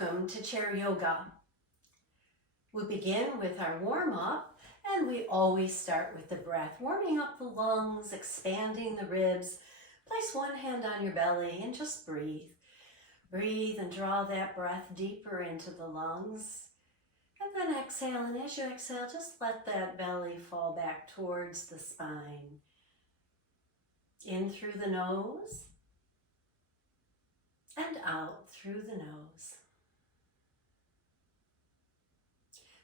Welcome to Chair Yoga. We begin with our warm-up, and we always start with the breath, warming up the lungs, expanding the ribs. Place one hand on your belly and just breathe. Breathe and draw that breath deeper into the lungs. And then exhale, and as you exhale, just let that belly fall back towards the spine. In through the nose and out through the nose.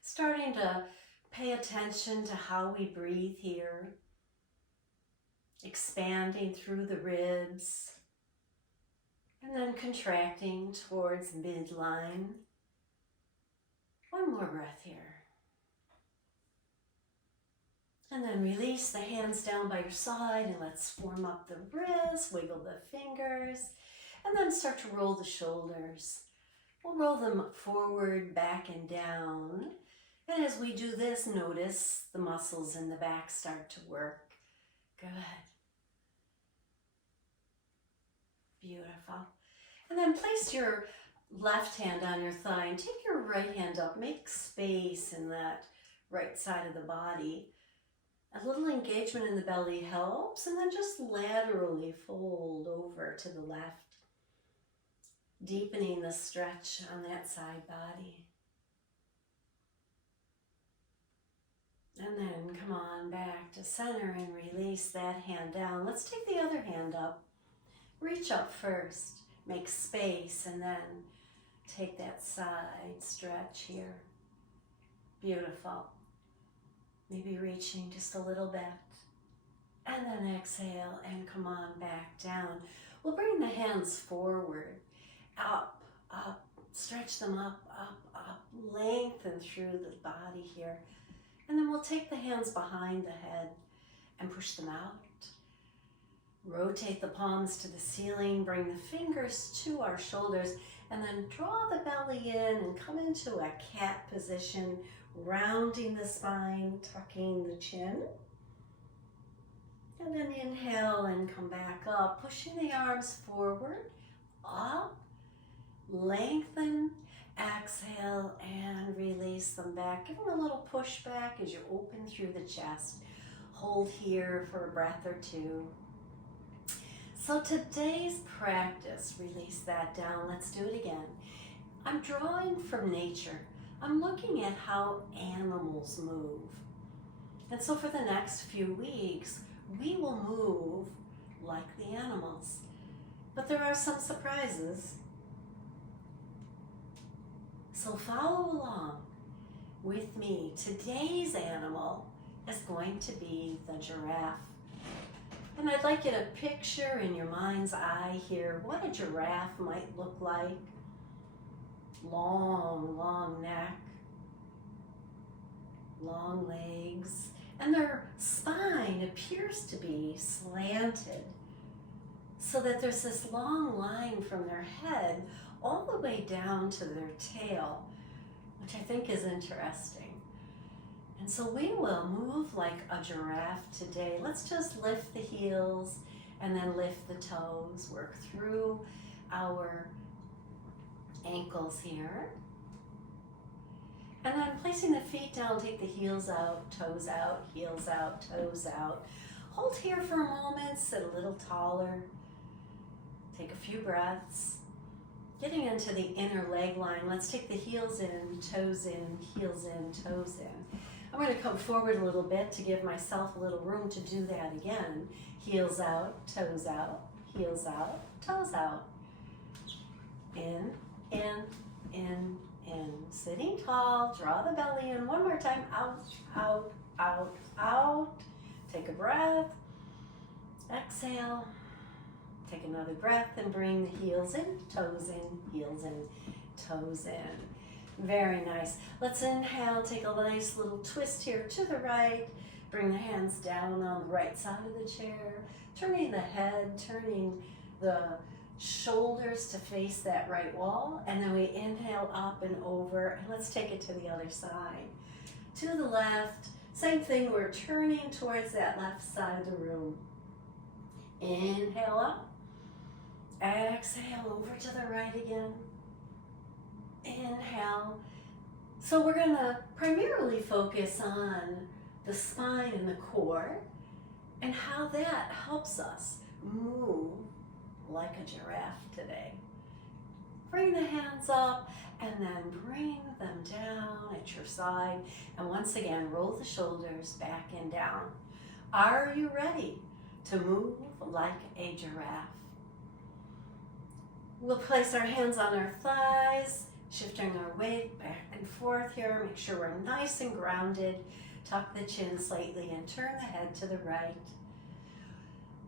Starting to pay attention to how we breathe here. Expanding through the ribs. And then contracting towards midline. One more breath here. And then release the hands down by your side and let's form up the wrists, wiggle the fingers, and then start to roll the shoulders. We'll roll them forward, back, and down. And as we do this, notice the muscles in the back start to work. Good. Beautiful. And then place your left hand on your thigh and take your right hand up. Make space in that right side of the body. A little engagement in the belly helps, and then just laterally fold over to the left, deepening the stretch on that side body. And then come on back to center and release that hand down. Let's take the other hand up. Reach up first, make space, and then take that side stretch here. Beautiful. Maybe reaching just a little bit. And then exhale and come on back down. We'll bring the hands forward, up, up, stretch them up, up, up, lengthen through the body here. And then we'll take the hands behind the head and push them out. Rotate the palms to the ceiling, bring the fingers to our shoulders, and then draw the belly in and come into a cat position, rounding the spine, tucking the chin. And then inhale and come back up, pushing the arms forward, up, lengthen, exhale, and release them back. Give them a little push back as you open through the chest. Hold here for a breath or two. So today's practice, release that down. Let's do it again. I'm drawing from nature. I'm looking at how animals move. And so for the next few weeks, we will move like the animals. But there are some surprises. So follow along with me. Today's animal is going to be the giraffe. And I'd like you to picture in your mind's eye here what a giraffe might look like. Long, long neck, long legs, and their spine appears to be slanted so that there's this long line from their head all the way down to their tail, which I think is interesting. And so we will move like a giraffe today. Let's just lift the heels and then lift the toes, work through our ankles here. And then placing the feet down, take the heels out, toes out, heels out, toes out. Hold here for a moment, sit a little taller. Take a few breaths. Getting into the inner leg line, let's take the heels in, toes in, heels in, toes in. I'm going to come forward a little bit to give myself a little room to do that again. Heels out, toes out, heels out, toes out. In, in, in, in. Sitting tall, draw the belly in. One more time, out, out, out, out. Take a breath. Exhale. Take another breath and bring the heels in, toes in, heels in, toes in. Very nice. Let's inhale, take a nice little twist here to the right. Bring the hands down on the right side of the chair. Turning the head, turning the shoulders to face that right wall. And then we inhale up and over. And let's take it to the other side. To the left. Same thing, we're turning towards that left side of the room. Inhale up. Exhale over to the right again. Inhale. So we're going to primarily focus on the spine and the core and how that helps us move like a giraffe today. Bring the hands up and then bring them down at your side. And once again, roll the shoulders back and down. Are you ready to move like a giraffe? We'll place our hands on our thighs, shifting our weight back and forth here. Make sure we're nice and grounded. Tuck the chin slightly and turn the head to the right.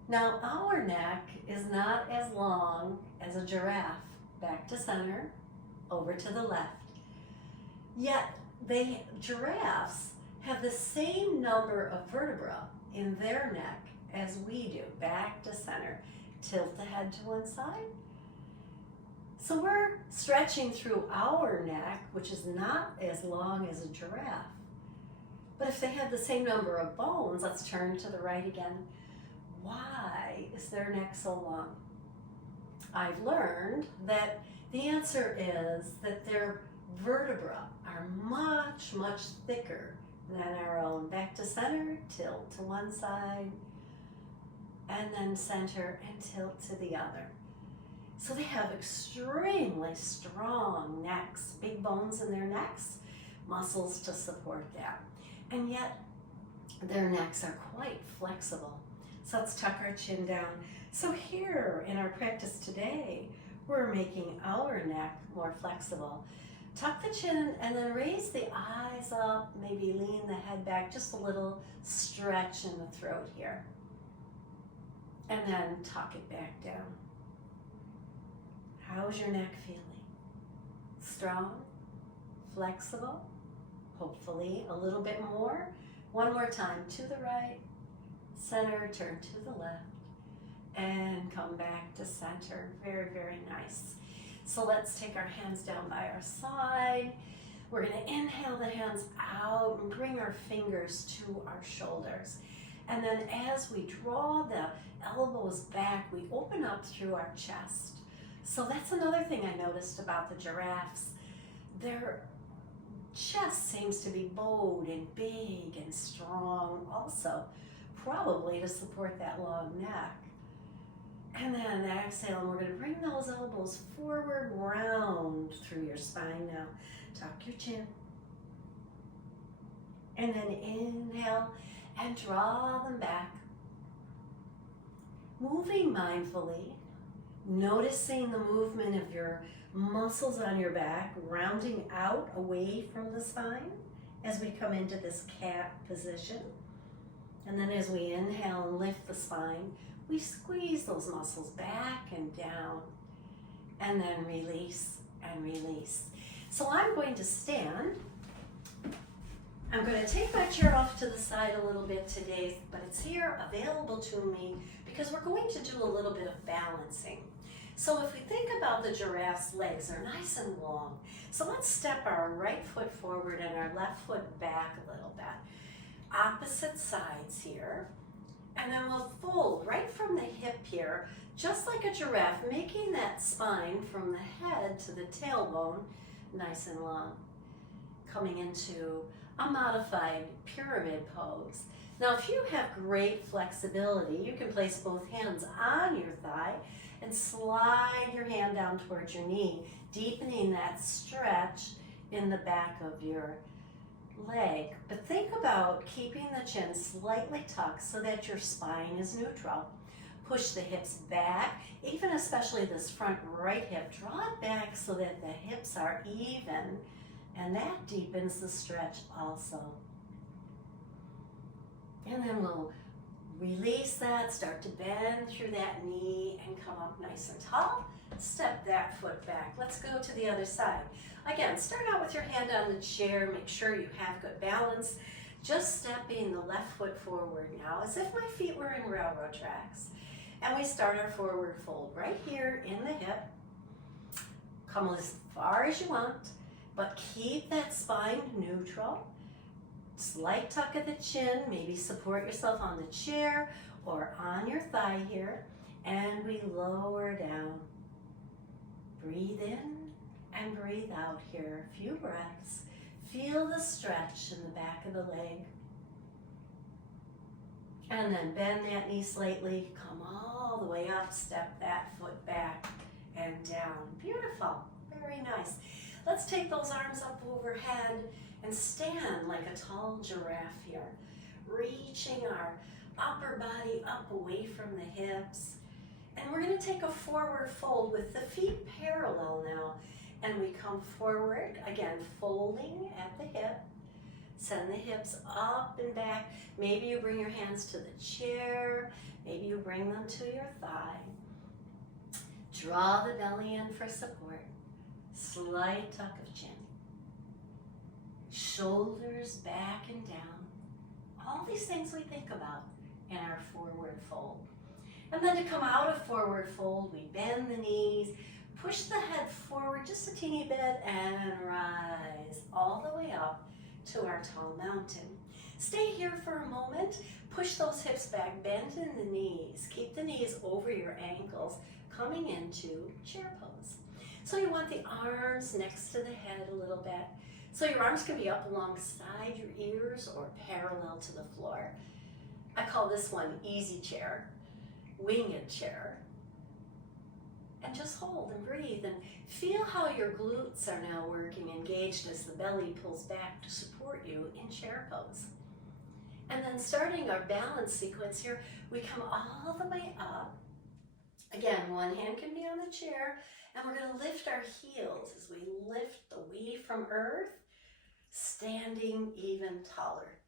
Now our neck is not as long as a giraffe. Back to center, over to the left. Yet giraffes have the same number of vertebrae in their neck as we do. Back to center. Tilt the head to one side. So we're stretching through our neck, which is not as long as a giraffe. But if they have the same number of bones, let's turn to the right again. Why is their neck so long? I've learned that the answer is that their vertebrae are much, much thicker than our own. Back to center, tilt to one side, and then center and tilt to the other. So they have extremely strong necks, big bones in their necks, muscles to support that. And yet their necks are quite flexible. So let's tuck our chin down. So here in our practice today, we're making our neck more flexible. Tuck the chin and then raise the eyes up, maybe lean the head back, just a little stretch in the throat here. And then tuck it back down. How's your neck feeling? Strong? Flexible? Hopefully a little bit more. One more time, to the right, center, turn to the left, and come back to center. Very, very nice. So let's take our hands down by our side. We're going to inhale the hands out and bring our fingers to our shoulders. And then as we draw the elbows back, we open up through our chest. So that's another thing I noticed about the giraffes. Their chest seems to be bowed and big and strong also, probably to support that long neck. And then exhale, and we're going to bring those elbows forward, round through your spine now. Tuck your chin. And then inhale and draw them back. Moving mindfully, noticing the movement of your muscles on your back, rounding out away from the spine as we come into this cat position. And then as we inhale and lift the spine, we squeeze those muscles back and down, and then release and release. So I'm going to stand. I'm going to take my chair off to the side a little bit today, but it's here available to me because we're going to do a little bit of balancing. So if we think about the giraffe's legs, they're nice and long. So let's step our right foot forward and our left foot back a little bit. Opposite sides here. And then we'll fold right from the hip here, just like a giraffe, making that spine from the head to the tailbone nice and long. Coming into a modified pyramid pose. Now, if you have great flexibility, you can place both hands on your thigh and slide your hand down towards your knee, deepening that stretch in the back of your leg. But think about keeping the chin slightly tucked so that your spine is neutral. Push the hips back, even especially this front right hip. Draw it back so that the hips are even, and that deepens the stretch also. And then we'll release that, start to bend through that knee and come up nice and tall. Step that foot back. Let's go to the other side. Again, start out with your hand on the chair. Make sure you have good balance. Just stepping the left foot forward now as if my feet were in railroad tracks. And we start our forward fold right here in the hip. Come as far as you want, but keep that spine neutral. Slight tuck of the chin, maybe support yourself on the chair or on your thigh here, and we lower down. Breathe in and breathe out here. A few breaths. Feel the stretch in the back of the leg. And then bend that knee slightly. Come all the way up. Step that foot back and down. Beautiful. Very nice. Let's take those arms up overhead and stand like a tall giraffe here. Reaching our upper body up away from the hips. And we're going to take a forward fold with the feet parallel now. And we come forward, again, folding at the hip. Send the hips up and back. Maybe you bring your hands to the chair. Maybe you bring them to your thigh. Draw the belly in for support. Slight tuck of chin. Shoulders back and down. All these things we think about in our forward fold. And then to come out of forward fold, we bend the knees, push the head forward just a teeny bit, and rise all the way up to our tall mountain. Stay here for a moment. Push those hips back, bend in the knees. Keep the knees over your ankles, coming into chair pose. So you want the arms next to the head a little bit. So your arms can be up alongside your ears or parallel to the floor. I call this one easy chair, winged chair. And just hold and breathe and feel how your glutes are now working, engaged as the belly pulls back to support you in chair pose. And then starting our balance sequence here, we come all the way up. Again, one hand can be on the chair, and we're going to lift our heels as we lift away from earth, standing even taller.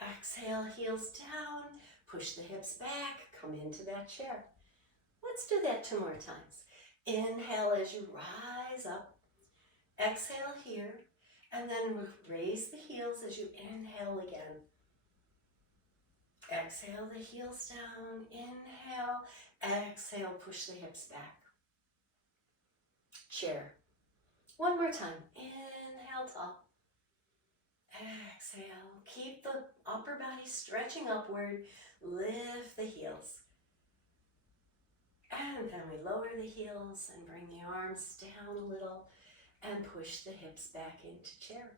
Exhale, heels down, push the hips back, come into that chair. Let's do that 2 more times. Inhale as you rise up. Exhale here, and then raise the heels as you inhale again. Exhale the heels down, inhale, exhale, push the hips back. Chair. 1 more time. Inhale tall. Exhale. Keep the upper body stretching upward. Lift the heels. And then we lower the heels and bring the arms down a little and push the hips back into chair.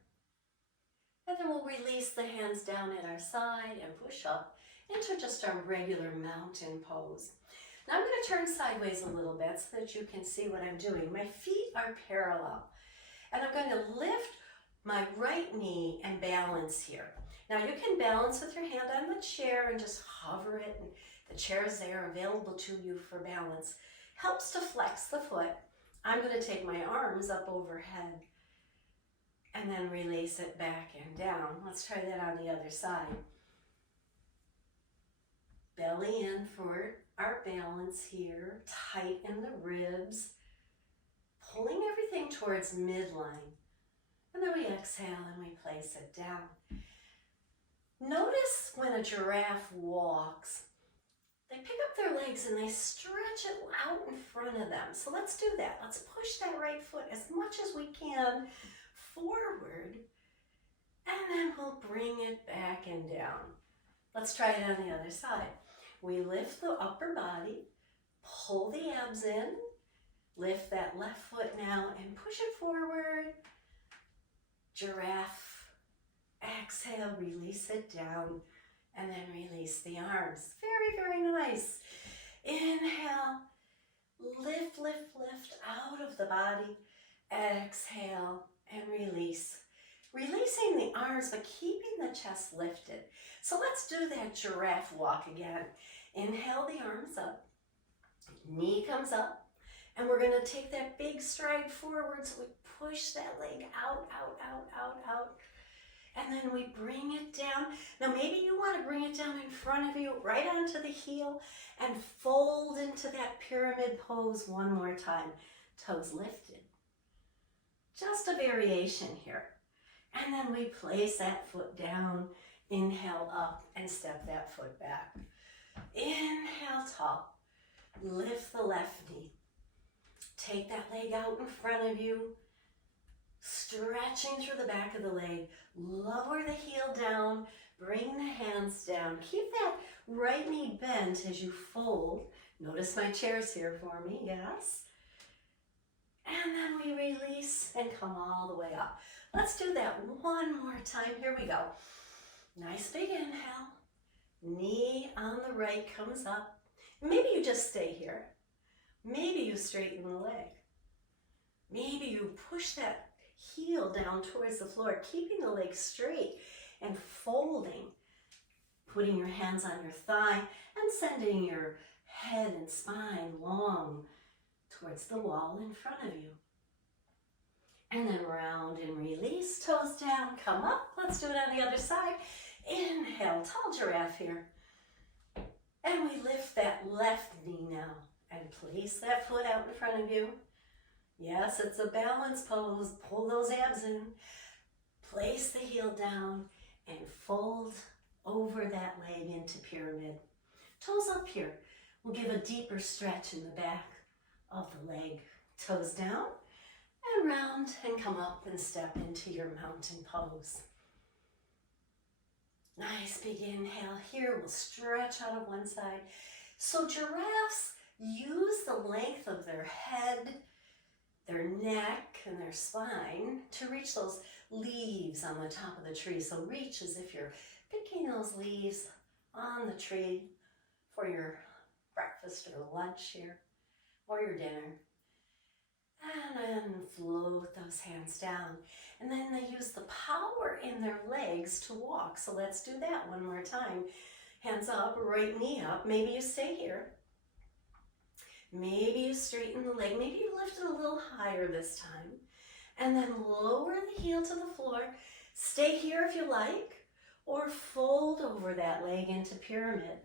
And then we'll release the hands down at our side and push up into just our regular mountain pose. Now I'm going to turn sideways a little bit so that you can see what I'm doing. My feet are parallel, and I'm going to lift my right knee and balance here. Now you can balance with your hand on the chair and just hover it, and the chair is there available to you for balance. Helps to flex the foot. I'm going to take my arms up overhead and then release it back and down. Let's try that on the other side. Belly in for our balance here. Tighten the ribs. Pulling everything towards midline. And then we exhale and we place it down. Notice when a giraffe walks, they pick up their legs and they stretch it out in front of them. So let's do that. Let's push that right foot as much as we can forward, and then we'll bring it back and down. Let's try it on the other side. We lift the upper body, pull the abs in, lift that left foot now and push it forward. Giraffe. Exhale, release it down, and then release the arms. Very, very nice. Inhale, lift, lift, lift out of the body. Exhale and release. Releasing the arms, but keeping the chest lifted. So let's do that giraffe walk again. Inhale the arms up. Knee comes up. And we're going to take that big stride forward. So we push that leg out, out, out, out, out. And then we bring it down. Now maybe you want to bring it down in front of you, right onto the heel, and fold into that pyramid pose 1 more time. Toes lifted. Just a variation here. And then we place that foot down, inhale up, and step that foot back. Inhale tall. Lift the left knee. Take that leg out in front of you. Stretching through the back of the leg. Lower the heel down. Bring the hands down. Keep that right knee bent as you fold. Notice my chair's here for me, yes. And then we release and come all the way up. Let's do that one more time. Here we go. Nice big inhale. Knee on the right comes up. Maybe you just stay here. Maybe you straighten the leg. Maybe you push that heel down towards the floor, keeping the leg straight and folding, putting your hands on your thigh and sending your head and spine long towards the wall in front of you. And then round and release, toes down, come up. Let's do it on the other side. Inhale, tall giraffe here. And we lift that left knee now and place that foot out in front of you. Yes, it's a balance pose. Pull those abs in. Place the heel down and fold over that leg into pyramid. Toes up here. We'll give a deeper stretch in the back of the leg. Toes down and round and come up and step into your mountain pose. Nice big inhale here. We'll stretch out of one side. So giraffes use the length of their head, their neck, and their spine to reach those leaves on the top of the tree. So reach as if you're picking those leaves on the tree for your breakfast or lunch here, or your dinner. And then float those hands down. And then they use the power in their legs to walk. So let's do that one more time. Hands up, right knee up. Maybe you stay here. Maybe you straighten the leg. Maybe you lift it a little higher this time. And then lower the heel to the floor. Stay here if you like, or fold over that leg into pyramid.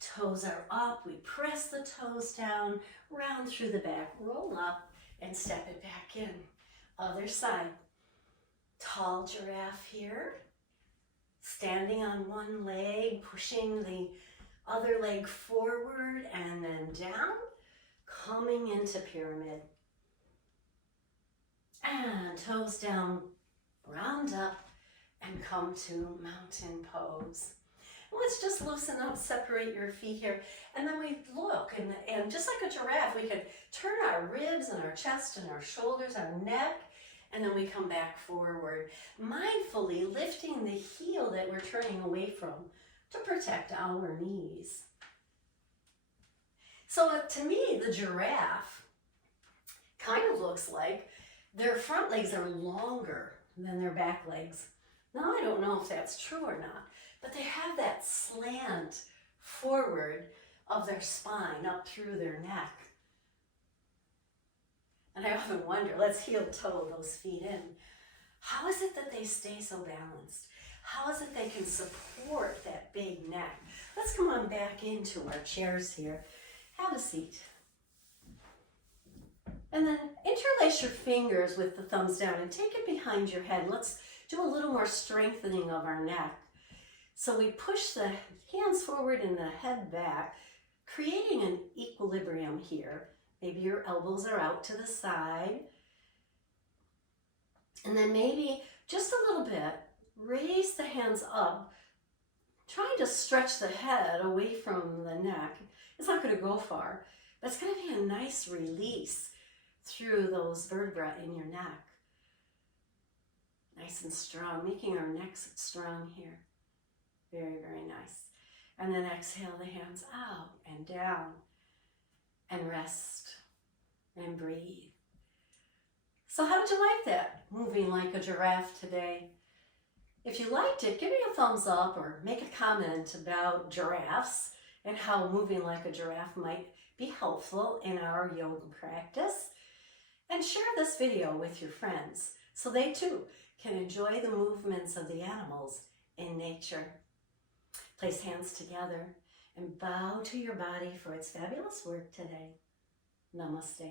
Toes are up. We press the toes down, round through the back, roll up, and step it back in. Other side. Tall giraffe here. Standing on one leg, pushing the other leg forward and then down, coming into pyramid. And toes down, round up, and come to mountain pose. Let's just loosen up, separate your feet here, and then we look, and just like a giraffe, we could turn our ribs and our chest and our shoulders, our neck, and then we come back forward, mindfully lifting the heel that we're turning away from to protect our knees. So to me, the giraffe kind of looks like their front legs are longer than their back legs. Now, I don't know if that's true or not, but they have that slant forward of their spine up through their neck. And I often wonder, let's heel toe those feet in. How is it that they stay so balanced? How is it they can support that big neck? Let's come on back into our chairs here. Have a seat. And then interlace your fingers with the thumbs down and take it behind your head. Let's do a little more strengthening of our neck. So we push the hands forward and the head back, creating an equilibrium here. Maybe your elbows are out to the side. And then maybe just a little bit, raise the hands up, trying to stretch the head away from the neck. It's not going to go far, but it's going to be a nice release through those vertebrae in your neck. Nice and strong, making our necks strong here. Very, very nice. And then exhale the hands out and down and rest and breathe. So how did you like that? Moving like a giraffe today. If you liked it, give me a thumbs up or make a comment about giraffes and how moving like a giraffe might be helpful in our yoga practice. And share this video with your friends so they too can enjoy the movements of the animals in nature. Place hands together and bow to your body for its fabulous work today. Namaste.